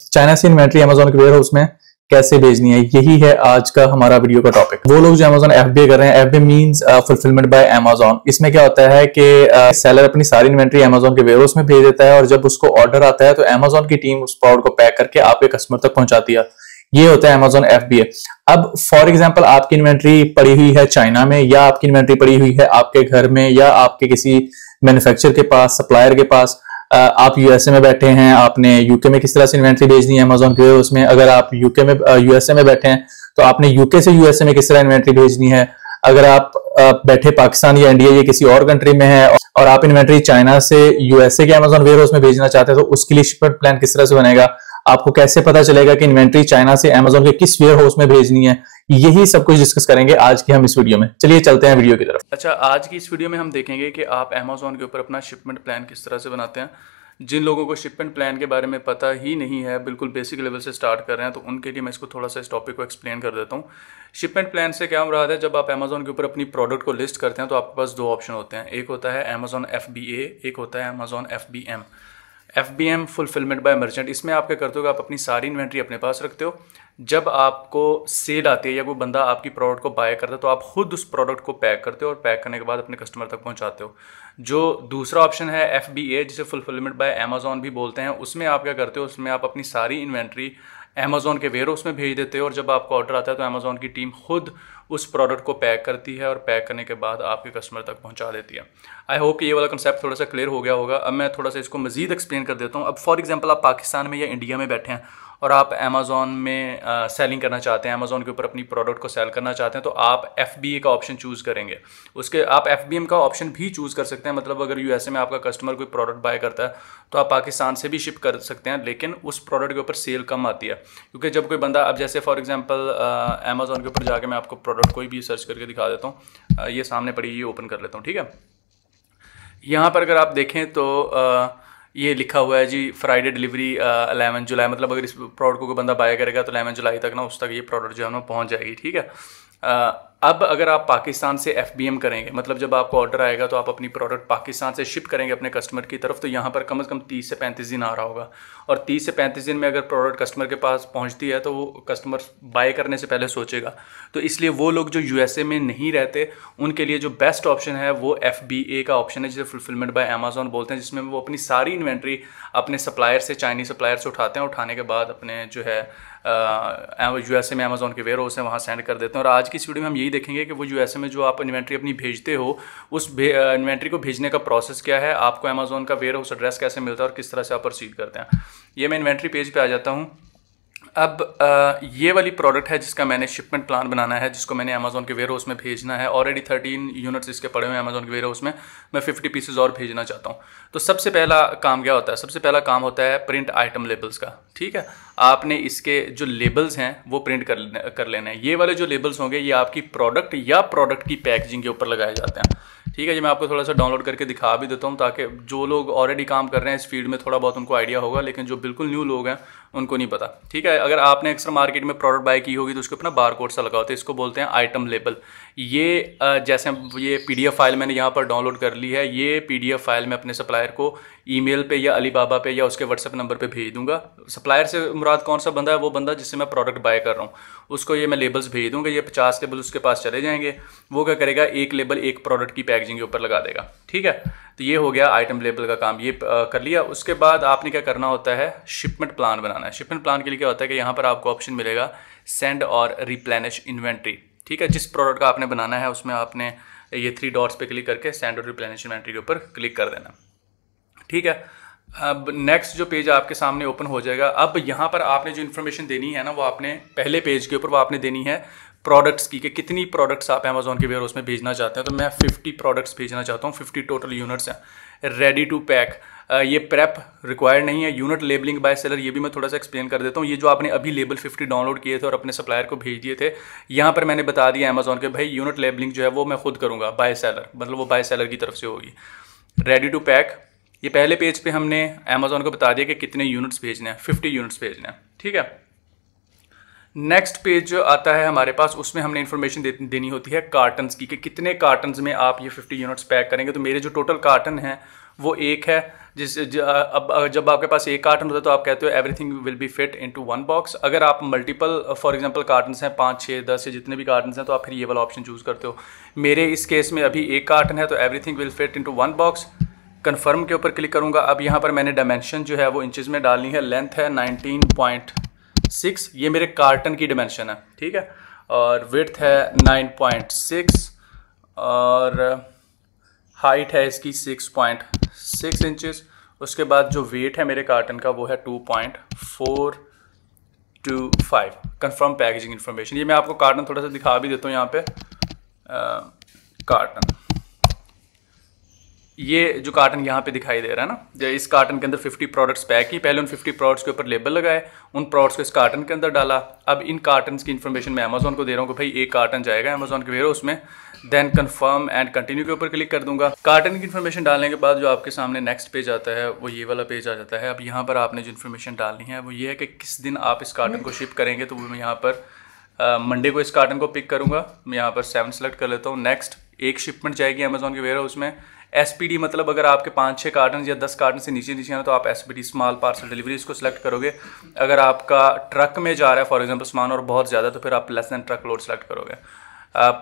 China से inventory Amazon के ware house में कैसे भेजनी है, यही है आज का हमारा वीडियो का टॉपिक। वो लोग जो अमेजोन एफबीए कर रहे हैं, FBA means fulfilment bye Amazon. इसमें क्या होता है कि सेलर अपनी सारी इन्वेंट्री अमेजोन के वेयर हाउस में भेज देता है और जब उसको ऑर्डर आता है तो अमेजोन की टीम उस प्रोडक्ट को पैक करके आपके कस्टमर तक पहुंचाती है। ये होता है अमेजोन एफबीए। अब फॉर एग्जांपल आपकी इन्वेंट्री पड़ी हुई है चाइना में, या आपकी इन्वेंट्री पड़ी हुई है आपके घर में, या आपके किसी मैन्युफैक्चरर के पास, सप्लायर के पास। आप यूएसए में बैठे हैं, आपने यूके में किस तरह से इन्वेंट्री भेजनी है अमेजोन के उसमें। अगर आप यूके में यूएसए में बैठे हैं तो आपने यूके से यूएसए में किस तरह इन्वेंट्री भेजनी है। अगर आप बैठे पाकिस्तान या इंडिया या किसी और कंट्री में है और आप इन्वेंट्री चाइना से यूएसए के अमेजोन वेयर हाउस में भेजना चाहते हैं तो उसके लिए शिपमेंट प्लान किस तरह से बनेगा, आपको कैसे पता चलेगा कि इन्वेंट्री चाइना से अमेजोन के किस वेयर हाउस में भेजनी है, यही सब कुछ डिस्कस करेंगे आज की हम इस वीडियो में। चलिए चलते हैं वीडियो की तरफ। अच्छा, आज की इस वीडियो में हम देखेंगे कि आप अमेजोन के ऊपर अपना शिपमेंट प्लान किस तरह से बनाते हैं। जिन लोगों को शिपमेंट प्लान के बारे में पता ही नहीं है, बिल्कुल बेसिक लेवल से स्टार्ट कर रहे हैं, तो उनके लिए मैं इसको थोड़ा सा इस टॉपिक को एक्सप्लेन कर देता हूँ। शिपमेंट प्लान से क्या मुराद है, जब आप अमेजोन के ऊपर अपनी प्रोडक्ट को लिस्ट करते हैं तो आपके पास दो ऑप्शन होते हैं। एक होता है अमेजोन एफबीए, एक होता है Amazon FBM. FBM fulfilment bye merchant. इसमें आप क्या करते हो कि आप अपनी सारी इन्वेंट्री अपने पास रखते हो। जब आपको सेल आती है या कोई बंदा आपकी प्रोडक्ट को बाय करता है तो आप खुद उस प्रोडक्ट को पैक करते हो और पैक करने के बाद अपने कस्टमर तक पहुंचाते हो। जो दूसरा ऑप्शन है एफबीए, जिसे फुलफिलमेंट बाय अमेजोन भी बोलते हैं, उसमें आप क्या करते हो, उसमें आप अपनी सारी इन्वेंट्री अमेजोन के वेयर हाउस में भेज देते हो और जब आपको ऑर्डर आता है तो अमेजोन की टीम खुद उस प्रोडक्ट को पैक करती है और पैक करने के बाद आपके कस्टमर तक पहुंचा देती है। आई होप कि ये वाला कंसेप्ट थोड़ा सा क्लियर हो गया होगा। अब मैं थोड़ा सा इसको मजीद एक्सप्लेन कर देता हूँ। अब फॉर एग्जांपल आप पाकिस्तान में या इंडिया में बैठे हैं और आप अमेजोन में सेलिंग करना चाहते हैं, अमेजोन के ऊपर अपनी प्रोडक्ट को सेल करना चाहते हैं, तो आप एफबीए का ऑप्शन चूज़ करेंगे। उसके आप एफबीएम का ऑप्शन भी चूज़ कर सकते हैं। मतलब अगर यूएसए में आपका कस्टमर कोई प्रोडक्ट बाय करता है तो आप पाकिस्तान से भी शिप कर सकते हैं, लेकिन उस प्रोडक्ट के ऊपर सेल कम आती है। क्योंकि जब कोई बंदा, अब जैसे फॉर एग्जांपल अमेजोन के ऊपर जाके मैं आपको प्रोडक्ट कोई भी सर्च करके दिखा देता हूँ। ये सामने पड़ी, ये ओपन कर लेता हूँ, ठीक है। यहाँ पर अगर आप देखें तो ये लिखा हुआ है जी फ्राइडे डिलीवरी 11 जुलाई। मतलब अगर इस प्रोडक्ट को कोई बंदा बाय करेगा तो 11 जुलाई तक ना उस तक ये प्रोडक्ट जो है ना पहुँच जाएगी, ठीक है। अब अगर आप पाकिस्तान से एफबीएम करेंगे, मतलब जब आपको ऑर्डर आएगा तो आप अपनी प्रोडक्ट पाकिस्तान से शिप करेंगे अपने कस्टमर की तरफ, तो यहाँ पर कम से कम 30 से 35 दिन आ रहा होगा। और 30 से 35 दिन में अगर प्रोडक्ट कस्टमर के पास पहुँचती है तो वो कस्टमर बाय करने से पहले सोचेगा। तो इसलिए वो लोग जो यूएसए में नहीं रहते उनके लिए जो बेस्ट ऑप्शन है वो एफबीए का ऑप्शन है, जिसे फुलफिलमेंट बाय अमेजोन बोलते हैं, जिसमें वो अपनी सारी इन्वेंट्री अपने सप्लायर से, चाइनीज सप्लायर से उठाते हैं। उठाने के बाद अपने जो है यूएसए में अमेजोन के वेयर हाउस है वहाँ सेंड कर देते हैं। और आज की इस वीडियो में हम यही देखेंगे कि वो यूएसए में जो आप इन्वेंट्री अपनी भेजते हो उस इन्वेंट्री को भेजने का प्रोसेस क्या है, आपको अमेजोन का वेयर हाउस एड्रेस कैसे मिलता है और किस तरह से आप प्रोसीड करते हैं। ये मैं इन्वेंट्री पेज पे आ जाता हूँ। अब ये वाली प्रोडक्ट है जिसका मैंने शिपमेंट प्लान बनाना है, जिसको मैंने अमेजोन के वेयर हाउस में भेजना है। ऑलरेडी 13 यूनिट्स इसके पड़े हुए हैं अमेजोन के वेयर हाउस में। मैं 50 पीसेज और भेजना चाहता हूँ। तो सबसे पहला काम क्या होता है, सबसे पहला काम होता है प्रिंट आइटम लेबल्स का, ठीक है। आपने इसके जो लेबल्स हैं वो प्रिंट कर लेना है। ये वाले जो लेबल्स होंगे ये आपकी प्रोडक्ट या प्रोडक्ट की पैकेजिंग के ऊपर लगाए जाते हैं, ठीक है। ये मैं आपको थोड़ा सा डाउनलोड करके दिखा भी देता हूँ ताकि जो लोग ऑलरेडी काम कर रहे हैं इस फील्ड में थोड़ा बहुत उनको आइडिया होगा, लेकिन जो बिल्कुल न्यू लोग हैं उनको नहीं पता, ठीक है। अगर आपने अक्सर मार्केट में प्रोडक्ट बाय की होगी तो उसके ऊपर ना बार कोड सा लगा होता है, इसको बोलते हैं आइटम लेबल। ये जैसे ये पीडीएफ फाइल मैंने यहाँ पर डाउनलोड कर ली है। ये पीडीएफ फाइल मैं अपने सप्लायर को ईमेल पे या अलीबाबा पे या उसके व्हाट्सएप नंबर पे भेज दूंगा। सप्लायर से मुराद कौन सा बंदा है, वो बंदा जिससे मैं प्रोडक्ट बाय कर रहा हूँ, उसको ये मैं लेबल्स भेज दूंगा। ये 50 लेबल उसके पास चले जाएंगे। वो क्या करेगा, एक लेबल एक प्रोडक्ट की पैकेजिंग के ऊपर लगा देगा, ठीक है। तो ये हो गया आइटम लेबल का काम, ये कर लिया। उसके बाद आपने क्या करना होता है, शिपमेंट प्लान बनाना है। शिपमेंट प्लान के लिए क्या होता है कि यहाँ पर आपको ऑप्शन मिलेगा सेंड और रिप्लेनिश इन्वेंट्री, ठीक है। जिस प्रोडक्ट का आपने बनाना है उसमें आपने ये 3 डॉट्स पे क्लिक करके सेंड और रिप्लेनिश इन्वेंट्री के ऊपर क्लिक कर देना, ठीक है। अब नेक्स्ट जो पेज आपके सामने ओपन हो जाएगा। अब यहाँ पर आपने जो इन्फॉर्मेशन देनी है ना, वो आपने पहले पेज के ऊपर वो आपने देनी है प्रोडक्ट्स की, कि कितनी प्रोडक्ट्स आप अमेजोन के वेयर हाउस में भेजना चाहते हैं। तो मैं 50 प्रोडक्ट्स भेजना चाहता हूँ, 50 टोटल यूनिट्स हैं रेडी टू पैक। ये प्रेप रिक्वायर्ड नहीं है। यूनिट लेबलिंग बाय सेलर, ये भी मैं थोड़ा सा एक्सप्लेन कर देता हूँ। ये जो आपने अभी लेबल 50 डाउनलोड किए थे और अपने सप्लायर को भेज दिए थे, यहाँ पर मैंने बता दिया अमेजोन के भाई यूनिट लेबलिंग जो है वो मैं खुद करूँगा बाय सेलर, मतलब वो बाय सेलर की तरफ से होगी। रेडी टू पैक, ये पहले पेज पे हमने अमेजोन को बता दिया कि कितने यूनिट्स भेजने हैं, 50 यूनिट्स भेजने हैं, ठीक है। नेक्स्ट पेज जो आता है हमारे पास, उसमें हमने इन्फॉर्मेशन देनी होती है कार्टन्स की, कि कितने कार्टन्स में आप ये 50 यूनिट्स पैक करेंगे। तो मेरे जो टोटल कार्टन हैं वो एक है अब जब आपके पास एक कार्टन होता है तो आप कहते हो everything will be fit into one box. अगर आप मल्टीपल फॉर एग्जांपल कार्टन्स हैं 5, 6, 10 या जितने भी कार्टन्स हैं तो आप फिर ये वाला ऑप्शन चूज़ करते हो। मेरे इस केस में अभी एक कार्टन है तो everything will fit into one box. Confirm के ऊपर क्लिक करूँगा। अब यहाँ पर मैंने डायमेंशन जो है वो इंचज़ में डालनी है। लेंथ है 19.6, ये मेरे कार्टन की डायमेंशन है, ठीक है। और विड्थ है 9.6 और हाइट है इसकी 6.6 इंचज़। उसके बाद जो वेट है मेरे कार्टन का वो है 2.425। कंफर्म पैकेजिंग इन्फॉर्मेशन, ये मैं आपको कार्टन थोड़ा सा दिखा भी देता हूँ यहाँ पे। कार्टन, ये जो कार्टन यहाँ पे दिखाई दे रहा है ना, जो इस कार्टन के अंदर 50 प्रोडक्ट्स पैक की। पहले उन 50 प्रोडक्ट्स के ऊपर लेबल लगाए, उन प्रोडक्ट्स को इस कार्टन के अंदर डाला। अब इन कार्टन्स की इन्फॉर्मेशन मैं अमेजोन को दे रहा हूँ कि भाई एक कार्टन जाएगा अमेजोन के वेयर हाउस में। देन कंफर्म एंड कंटिन्यू के ऊपर क्लिक कर दूंगा। कार्टन की इन्फॉर्मेशन डालने के बाद जो आपके सामने नेक्स्ट पेज आता है वो ये वाला पेज आ जाता है। अब यहाँ पर आपने जो इन्फॉर्मेशन डालनी है वो ये है कि किस दिन आप इस कार्टन को शिप करेंगे। तो मैं यहाँ पर मंडे को इस कार्टन को पिक करूँगा। मैं यहाँ पर 7 सेलेक्ट कर लेता हूँ। नेक्स्ट, एक शिपमेंट जाएगी अमेजोन के वेयर हाउस में। SPD मतलब अगर आपके 5-6 कार्टन या 10 कार्टन से नीचे हैं तो आप SPD स्मॉल पार्सल डिलीवरी इसको सिलेक्ट करोगे। अगर आपका ट्रक में जा रहा है फॉर एग्जांपल सामान और बहुत ज़्यादा तो फिर आप less than truck load select करोगे।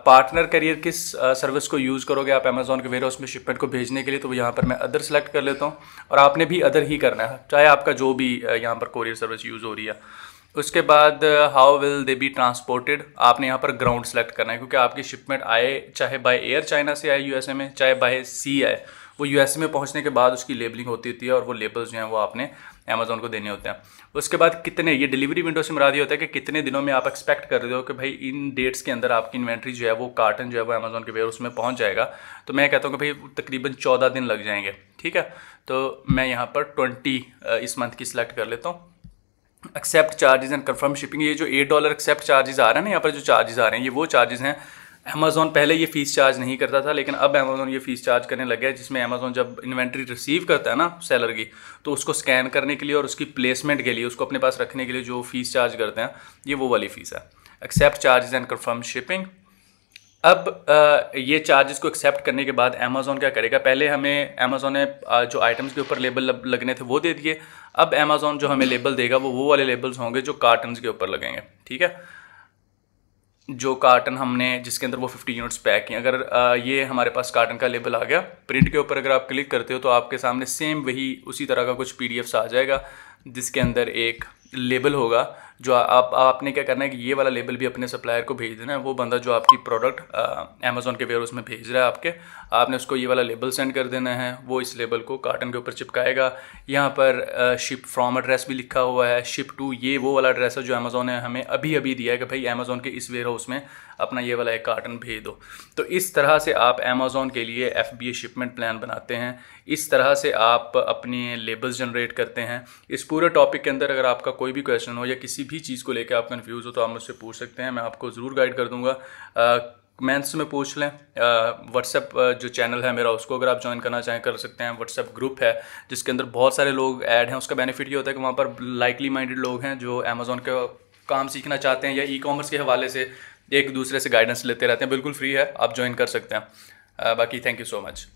पार्टनर कैरियर किस सर्विस को यूज़ करोगे आप अमेजोन के वेयर हाउस में शिपमेंट को भेजने के लिए, तो यहाँ पर मैं अदर सेलेक्ट कर लेता हूँ। और आपने भी अदर ही करना है चाहे आपका जो भी यहाँ पर कोरियर सर्विस यूज़ हो रही है। उसके बाद how will they be transported, आपने यहाँ पर ग्राउंड सेलेक्ट करना है क्योंकि आपकी शिपमेंट आए चाहे बाय एयर चाइना से आए USA में, चाहे बाय सी आए, वो USA में पहुँचने के बाद उसकी लेबलिंग होती है और वो लेबल्स जो हैं वो आपने अमेजोन को देने होते हैं। उसके बाद कितने, ये डिलीवरी विंडो से मुराद ये होता है कि कितने दिनों में आप एक्सपेक्ट कर रहे हो कि भाई इन डेट्स के अंदर आपकी इन्वेंट्री जो है वो कार्टन जो है वो अमेजोन के वेयर हाउस में पहुँच जाएगा। तो मैं कहता हूँ कि भाई तकरीबन 14 दिन लग जाएंगे, ठीक है। तो मैं यहाँ पर 20 इस मंथ की सिलेक्ट कर लेता हूँ। Accept charges and confirm shipping, ये जो $8 एक्सेप्ट चार्जेस आ रहे हैं ना, यहाँ पर जो चार्जेस आ रहे हैं ये वो चार्जेस हैं। अमेजोन पहले ये फ़ीस चार्ज नहीं करता था लेकिन अब अमेजोन ये फ़ीस चार्ज करने लग गया है, जिसमें अमेजोन जब इन्वेंट्री रिसीव करता है ना सेलर की, तो उसको स्कैन करने के लिए और उसकी प्लेसमेंट के लिए, उसको अपने पास रखने के लिए जो फ़ीस चार्ज करते हैं ये वो वाली फ़ीस है। Accept charges and confirm shipping. अब ये चार्जेस को एक्सेप्ट करने के बाद अमेजोन क्या करेगा, पहले हमें अमेजोन ने जो आइटम्स के ऊपर लेबल लगने थे वो दे दिए। अब अमेजोन जो हमें लेबल देगा वो वाले लेबल्स होंगे जो कार्टन्स के ऊपर लगेंगे, ठीक है। जो कार्टन हमने जिसके अंदर वो 50 यूनिट्स पैक हैं, अगर ये हमारे पास कार्टन का लेबल आ गया, प्रिंट के ऊपर अगर आप क्लिक करते हो तो आपके सामने सेम वही उसी तरह का कुछ PDFs आ जाएगा जिसके अंदर एक लेबल होगा। जो आपने क्या करना है कि ये वाला लेबल भी अपने सप्लायर को भेज देना है। वो बंदा जो आपकी प्रोडक्ट अमेजोन के वेयर हाउस में भेज रहा है आपने उसको ये वाला लेबल सेंड कर देना है। वो इस लेबल को कार्टन के ऊपर चिपकाएगा। यहाँ पर शिप फ्रॉम एड्रेस भी लिखा हुआ है। शिप टू, ये वो वाला एड्रेस है जो अमेजोन ने हमें अभी दिया है कि भाई अमेजोन के इस वेयर हाउस में अपना ये वाला एक कार्टन भेज दो। तो इस तरह से आप अमेजोन के लिए FBA शिपमेंट प्लान बनाते हैं। इस तरह से आप अपने लेबल्स जनरेट करते हैं। इस पूरे टॉपिक के अंदर अगर आपका कोई भी क्वेश्चन हो या किसी भी चीज़ को लेकर आप कंफ्यूज हो तो आप मुझसे पूछ सकते हैं, मैं आपको ज़रूर गाइड कर दूंगा। कमेंट्स में पूछ लें। व्हाट्सएप जो चैनल है मेरा उसको अगर आप ज्वाइन करना चाहें कर सकते हैं। व्हाट्सएप ग्रुप है जिसके अंदर बहुत सारे लोग ऐड हैं। उसका बेनिफिट ये होता है कि वहाँ पर लाइकली माइंडेड लोग हैं जो अमेजोन का काम सीखना चाहते हैं या ई-कॉमर्स के हवाले से एक दूसरे से गाइडेंस लेते रहते हैं। बिल्कुल फ्री है, आप ज्वाइन कर सकते हैं। बाकी थैंक यू सो मच।